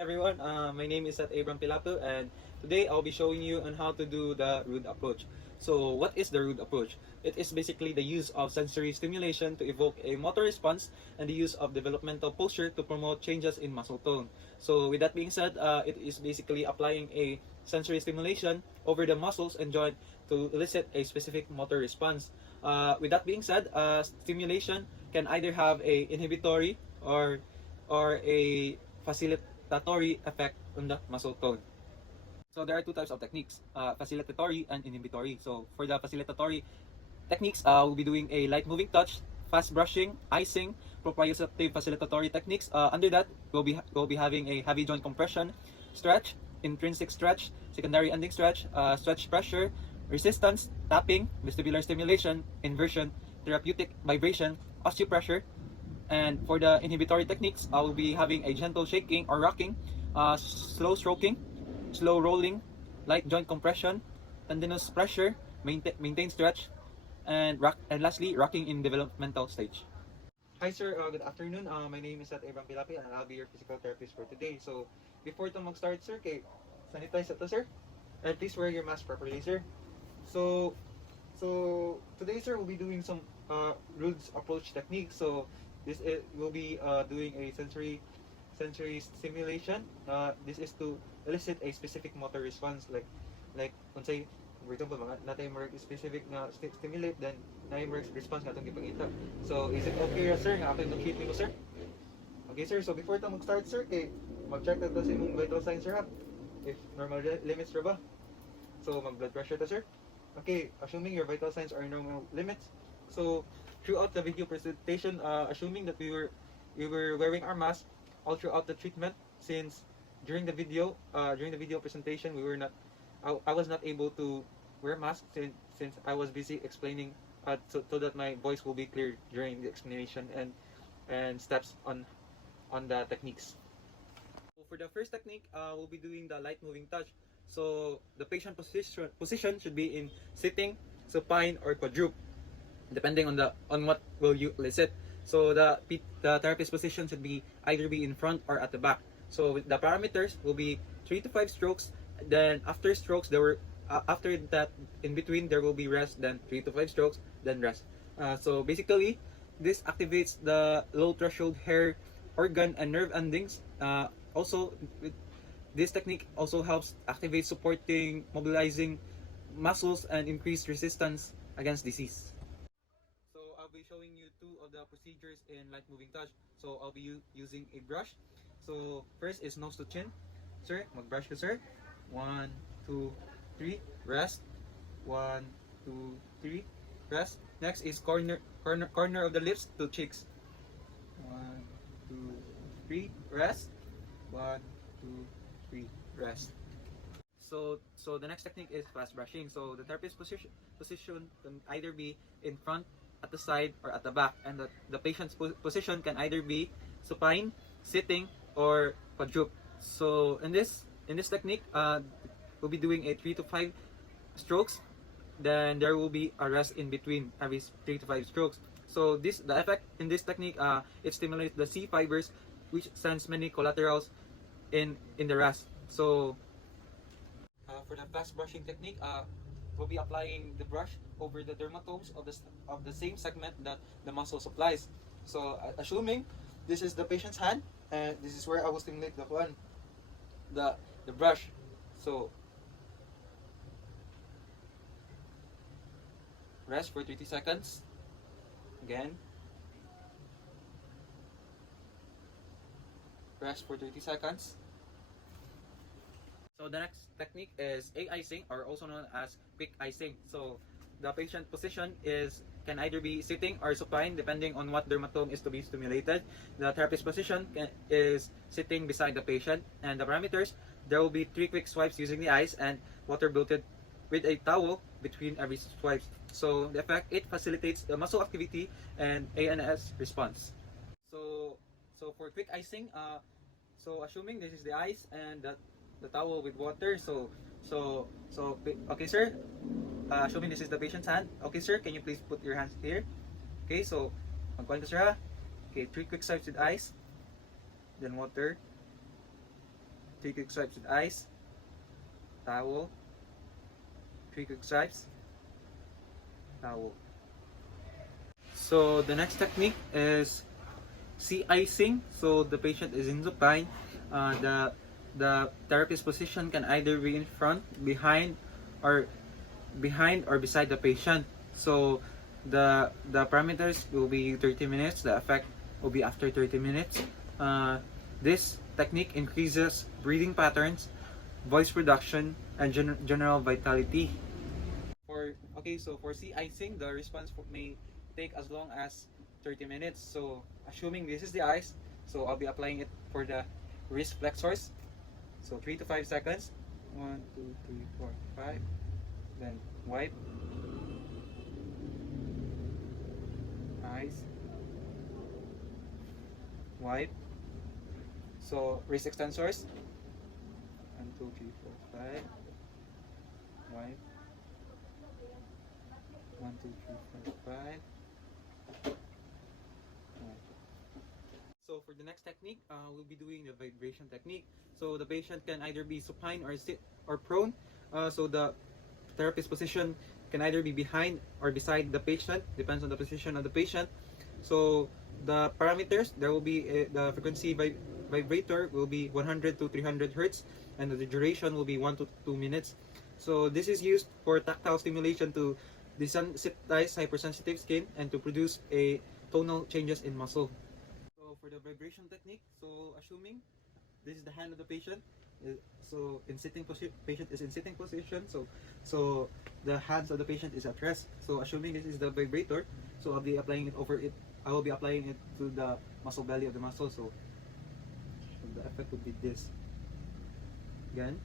Everyone, my name is Pilapil, and today I'll be showing you on how to do the Rood approach. So what is the Rood approach? It is basically the use of sensory stimulation to evoke a motor response and the use of developmental posture to promote changes in muscle tone. So with that being said, it is basically applying a sensory stimulation over the muscles and joint to elicit a specific motor response. With that being said, stimulation can either have a inhibitory or a facilitatory effect on the muscle tone. So there are two types of techniques, facilitatory and inhibitory. So for the facilitatory techniques, we'll be doing a light moving touch, fast brushing, icing, proprioceptive facilitatory techniques. Under that, we'll be having a heavy joint compression, stretch, intrinsic stretch, secondary ending stretch, stretch pressure, resistance, tapping, vestibular stimulation, inversion, therapeutic vibration, osteopressure. And for the inhibitory techniques, I will be having a gentle shaking or rocking, slow stroking, slow rolling, light joint compression, tendinous pressure, maintain stretch, and lastly, rocking in developmental stage. Hi sir, good afternoon. My name is Pilapil and I'll be your physical therapist for today. So before ito mag-start sir, sanitize ito sir. And please wear your mask properly sir. So today sir, we'll be doing some Rood's approach technique. So we'll be doing a sensory stimulation. This is to elicit a specific motor response, like kung say for example mga natay mo specific na stimulate, then na yung response nga itong gipangita. So is it okay sir nga ako yung hit mo sir? Okay sir, so before ito mag-start sir, mag-check na ito sa imong vital signs sir ha, if normal limits ra ba. So mag-blood pressure to sir. Okay, assuming your vital signs are normal limits, so throughout the video presentation, assuming that we were wearing our mask all throughout the treatment, since during the video presentation I was not able to wear mask since I was busy explaining, so that my voice will be clear during the explanation and steps on the techniques. So for the first technique, we'll be doing the light moving touch. So the patient position should be in sitting, supine, or quadruple, depending on what will you elicit. So the therapist position should be either be in front or at the back. So the parameters will be 3 to 5 strokes. Then after strokes, after that in between there will be rest. Then 3 to 5 strokes, then rest. So basically, this activates the low threshold hair, organ, and nerve endings. Also, this technique also helps activate supporting, mobilizing muscles and increase resistance against disease. So I'll be showing you two of the procedures in light moving touch. So I'll be using a brush. So first is nose to chin. Sir, mag-brush ka sir. 1, 2, 3, rest. 1, 2, 3, rest. Next is corner of the lips to cheeks. 1, 2, 3, rest. 1, 2, 3, rest. So the next technique is fast brushing. So the therapist position can either be in front, at the side, or at the back, and the patient's position can either be supine, sitting, or quadruple. So in this technique, we'll be doing a 3 to 5 strokes. Then there will be a rest in between every 3 to 5 strokes. So the effect in this technique, it stimulates the C fibers, which sends many collaterals in the rest. So for the fast brushing technique, we'll be applying the brush over the dermatomes of the same segment that the muscle supplies. So assuming this is the patient's hand, and this is where I will stimulate the brush. So rest for 30 seconds. Again. Rest for 30 seconds. So the next technique is A-icing, or also known as quick icing. So the patient position can either be sitting or supine, depending on what dermatome is to be stimulated. The therapist position is sitting beside the patient, and the parameters, there will be 3 quick swipes using the eyes and water bloated with a towel between every swipe. So the effect, it facilitates the muscle activity and ANS response. So for quick icing, so assuming this is the ice and the towel with water, okay sir, assuming this is the patient's hand, okay sir, can you please put your hands here? Okay, so magkuhan ka sir ha. Okay, 3 quick swipes with ice, then water, 3 quick swipes with ice, towel, 3 quick swipes, towel. So the next technique is sea icing. So the patient is in supine. The therapist position can either be in front, or beside the patient. So the parameters will be 30 minutes. The effect will be after 30 minutes. This technique increases breathing patterns, voice production, and general vitality. So for sea icing, the response may take as long as 30 minutes. So assuming this is the ice, so I'll be applying it for the wrist flexors. So 3 to 5 seconds. 1, 2, 3, 4, 5. Then wipe. Ice. Wipe. So wrist extensors. 1, 2, 3, 4, 5. Wipe. 1, 2, 3, 4, 5. So for the next technique, we'll be doing the vibration technique. So the patient can either be supine or sit or prone. So the therapist position can either be behind or beside the patient, depends on the position of the patient. So the parameters, there will be the frequency vibrator will be 100 to 300 hertz, and the duration will be 1 to 2 minutes. So this is used for tactile stimulation to desensitize hypersensitive skin and to produce a tonal changes in muscle. So for the vibration technique, so assuming this is the hand of the patient, so in sitting position, patient is in sitting position, so the hands of the patient is at rest. So assuming this is the vibrator, so I'll be applying it over it. I will be applying it to the muscle belly of the muscle. So the effect would be this. Again.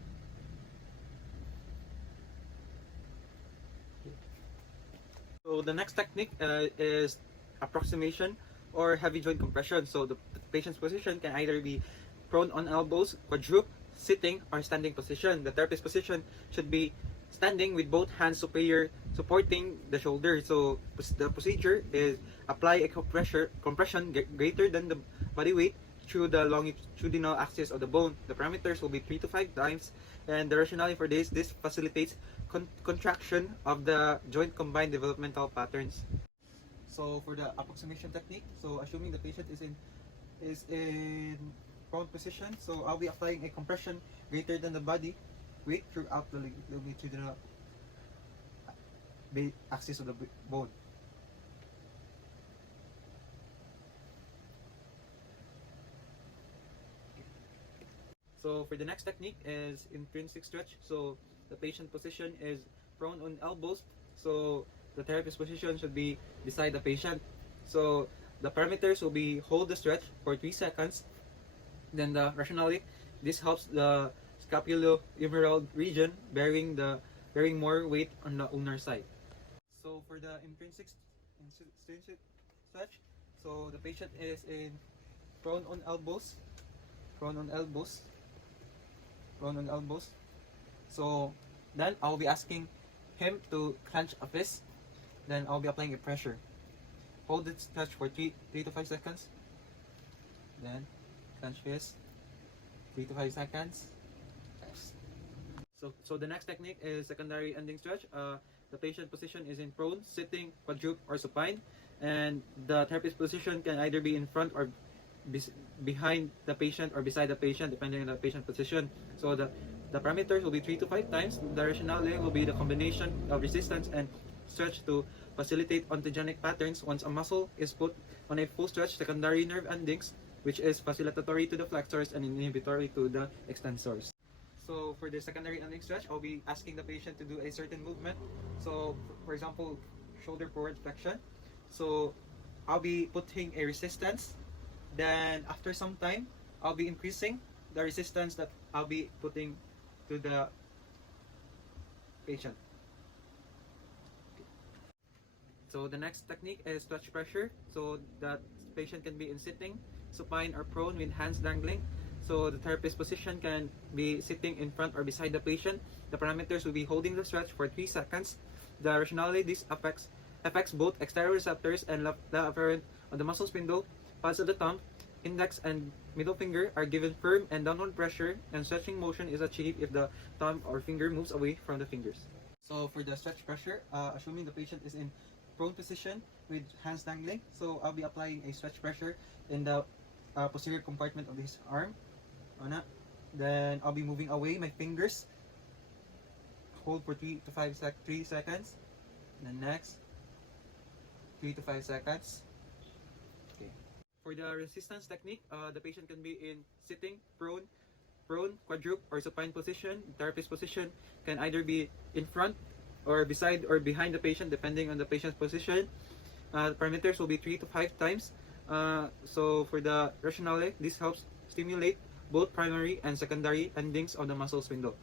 So the next technique is approximation or heavy joint compression. So the patient's position can either be prone on elbows, quadruple, sitting, or standing position. The therapist position should be standing with both hands supporting the shoulder. So the procedure is apply a compression greater than the body weight through the longitudinal axis of the bone. The parameters will be 3 to 5 times, and the rationale for this facilitates contraction of the joint combined developmental patterns. So for the approximation technique, so assuming the patient is in prone position, so I'll be applying a compression greater than the body weight throughout the longitudinal axis of the bone. So for the next technique is intrinsic stretch. So the patient position is prone on elbows. So the therapist position should be beside the patient. So the parameters will be hold the stretch for 3 seconds. Then the rationale, this helps the scapulohumeral region bearing more weight on the ulnar side. So for the intrinsic stretch, so the patient is in prone on elbows. So then I'll be asking him to clench a fist. Then I'll be applying a pressure. Hold it stretch for 3 to 5 seconds. Then clench fist. 3 to 5 seconds. So the next technique is secondary ending stretch. The patient position is in prone, sitting, quadruple, or supine, and the therapist position can either be in front or behind the patient or beside the patient, depending on the patient position. So the parameters will be 3 to 5 times. The rationale will be the combination of resistance and stretch to facilitate ontogenic patterns. Once a muscle is put on a full stretch, secondary nerve endings, which is facilitatory to the flexors and inhibitory to the extensors. So for the secondary ending stretch, I'll be asking the patient to do a certain movement. So for example, shoulder forward flexion. So I'll be putting a resistance. Then after some time, I'll be increasing the resistance that I'll be putting to the patient. So the next technique is stretch pressure. So that patient can be in sitting, supine, or prone with hands dangling. So the therapist position can be sitting in front or beside the patient. The parameters will be holding the stretch for 3 seconds. The rationale, this affects both exteroreceptors and the afferent of the muscle spindle, pads of the thumb, index and middle finger are given firm and downward pressure, and stretching motion is achieved if the thumb or finger moves away from the fingers. So for the stretch pressure, assuming the patient is in prone position with hands dangling, so I'll be applying a stretch pressure in the posterior compartment of his arm. Then I'll be moving away my fingers. Hold for 3 seconds. Then next, 3 to 5 seconds. Okay. For the resistance technique, the patient can be in sitting, prone, quadruple, or supine position. Therapist position can either be in front or beside or behind the patient depending on the patient's position. Parameters will be 3 to 5 times. So for the rationale, this helps stimulate both primary and secondary endings of the muscle spindle.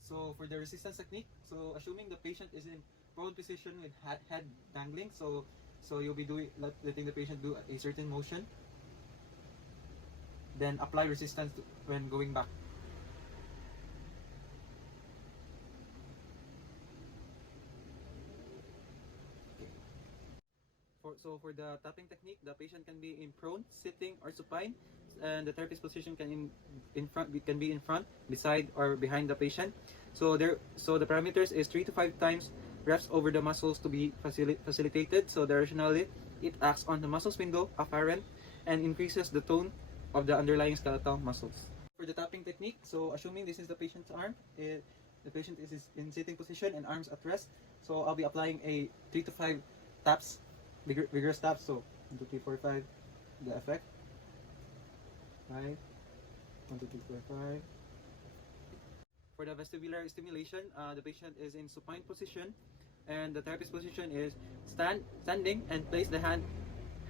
So for the resistance technique, so assuming the patient is in prone position with head dangling, so you'll be letting the patient do a certain motion, then apply resistance when going back. Okay. For the tapping technique, the patient can be in prone, sitting, or supine, and the therapist position can be in front, beside, or behind the patient. So the parameters is 3 to 5 times reps over the muscles to be facilitated. So the rationale, it acts on the muscle spindle afferent and increases the tone of the underlying skeletal muscles. For the tapping technique, so assuming this is the patient's arm, the patient is in sitting position and arms at rest. So I'll be applying a 3 to 5 taps, vigorous taps. So 1, 2, 3, 4, 5, the effect. 5, 1, 2, 3, 4, 5. For the vestibular stimulation, the patient is in supine position, and the therapist position is standing and place the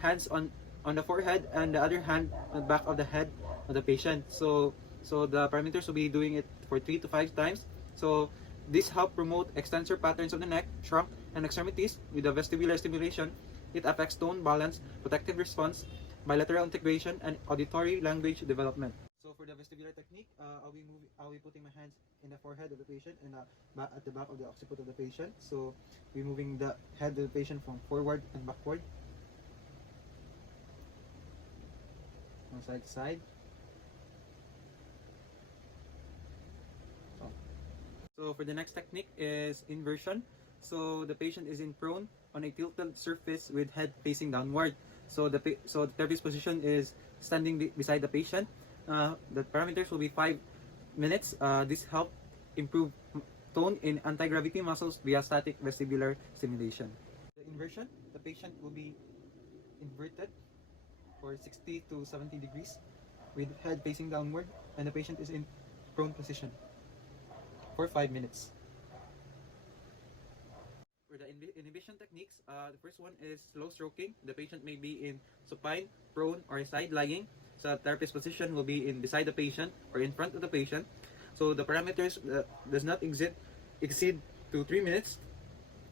hands on the forehead and the other hand on the back of the head of the patient. So the parameters will be doing it for 3 to 5 times. So this help promote extensor patterns of the neck, trunk, and extremities. With the vestibular stimulation, it affects tone, balance, protective response, bilateral integration, and auditory language development. So for the vestibular technique, I'll be putting my hands in the forehead of the patient and at the back of the occiput of the patient. So we're moving the head of the patient from forward and backward, from side to side. So for the next technique is inversion. So the patient is in prone on a tilted surface with head facing downward. So the therapist position is standing beside the patient. The parameters will be 5 minutes. This help improve tone in anti-gravity muscles via static vestibular stimulation. The inversion, the patient will be inverted for 60 to 70 degrees with head facing downward, and the patient is in prone position for 5 minutes. For the inhibition techniques, the first one is slow stroking. The patient may be in supine, prone, or side lying. So therapist position will be in beside the patient or in front of the patient. So the parameters does not exceed to 3 minutes.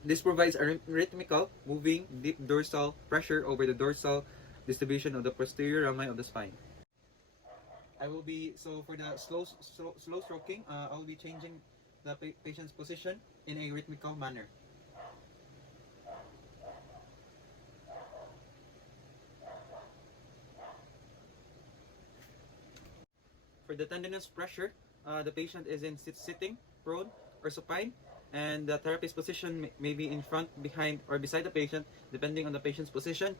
This provides a rhythmical, moving, deep dorsal pressure over the dorsal distribution of the posterior rami of the spine. For the slow stroking, I will be changing the patient's position in a rhythmical manner. For the tendinous pressure, the patient is in sitting, prone, or supine, and the therapist position may be in front, behind, or beside the patient, depending on the patient's position.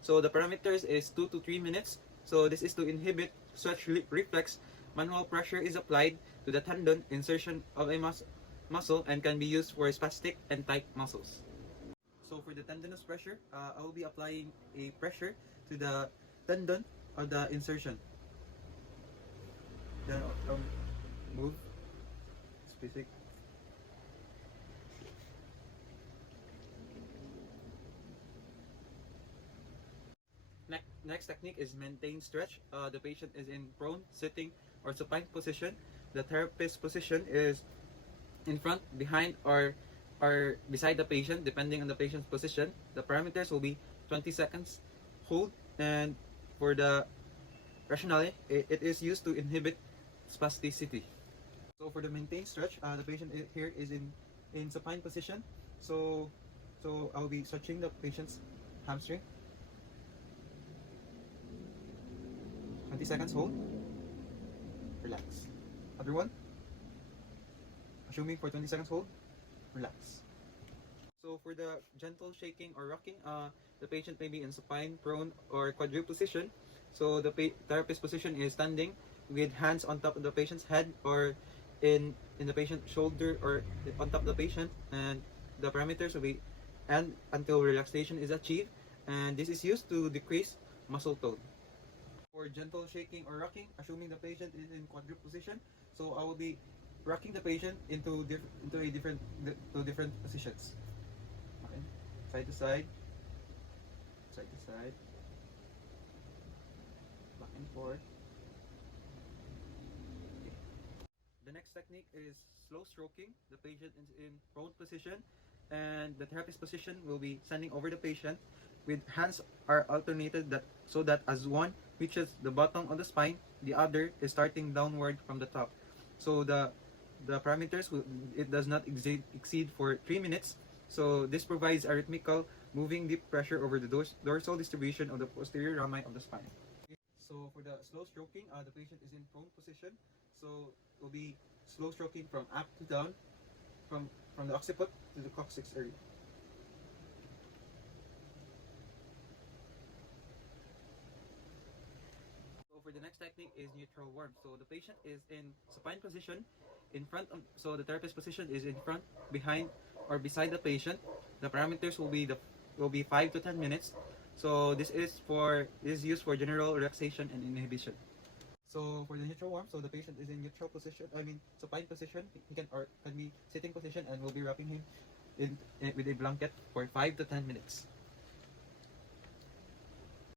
So the parameters is 2 to 3 minutes. So this is to inhibit stretch reflex. Manual pressure is applied to the tendon insertion of a muscle and can be used for spastic and tight muscles. So for the tendinous pressure, I will be applying a pressure to the tendon of the insertion. Then move specific. Next technique is maintain stretch. The patient is in prone, sitting, or supine position. The therapist position is in front, behind, or beside the patient, depending on the patient's position. The parameters will be 20 seconds hold, and for the rationale, it is used to inhibit spasticity. So for the maintain stretch, the patient here is in supine position. So I'll be stretching the patient's hamstring. 20 seconds, hold, relax. Other one, assuming for 20 seconds, hold, relax. So for the gentle shaking or rocking, the patient may be in supine, prone, or quadruped position. So the therapist position is standing with hands on top of the patient's head or in the patient's shoulder or on top of the patient, and the parameters will be and until relaxation is achieved, and this is used to decrease muscle tone. For gentle shaking or rocking, assuming the patient is in quadruped position, so I will be rocking the patient into different positions. Okay. Side to side, side to side, back and forth. Okay. The next technique is slow stroking. The patient is in prone position, and the therapist position will be standing over the patient with hands are alternated so that as one reaches the bottom of the spine, the other is starting downward from the top. So the parameters it does not exceed for 3 minutes. So this provides a rhythmical moving deep pressure over the dorsal distribution of the posterior rami of the spine. So for the slow stroking, the patient is in prone position. So it will be slow stroking from up to down, from the occiput to the coccyx area. So for the next technique is neutral warm. So the patient is in supine position, so the therapist position is in front, behind, or beside the patient. The parameters will be 5 to 10 minutes. So this is used for general relaxation and inhibition. So for the neutral warm, so the patient is in neutral position, supine position. He can be sitting position, and we'll be wrapping him with a blanket for 5 to 10 minutes.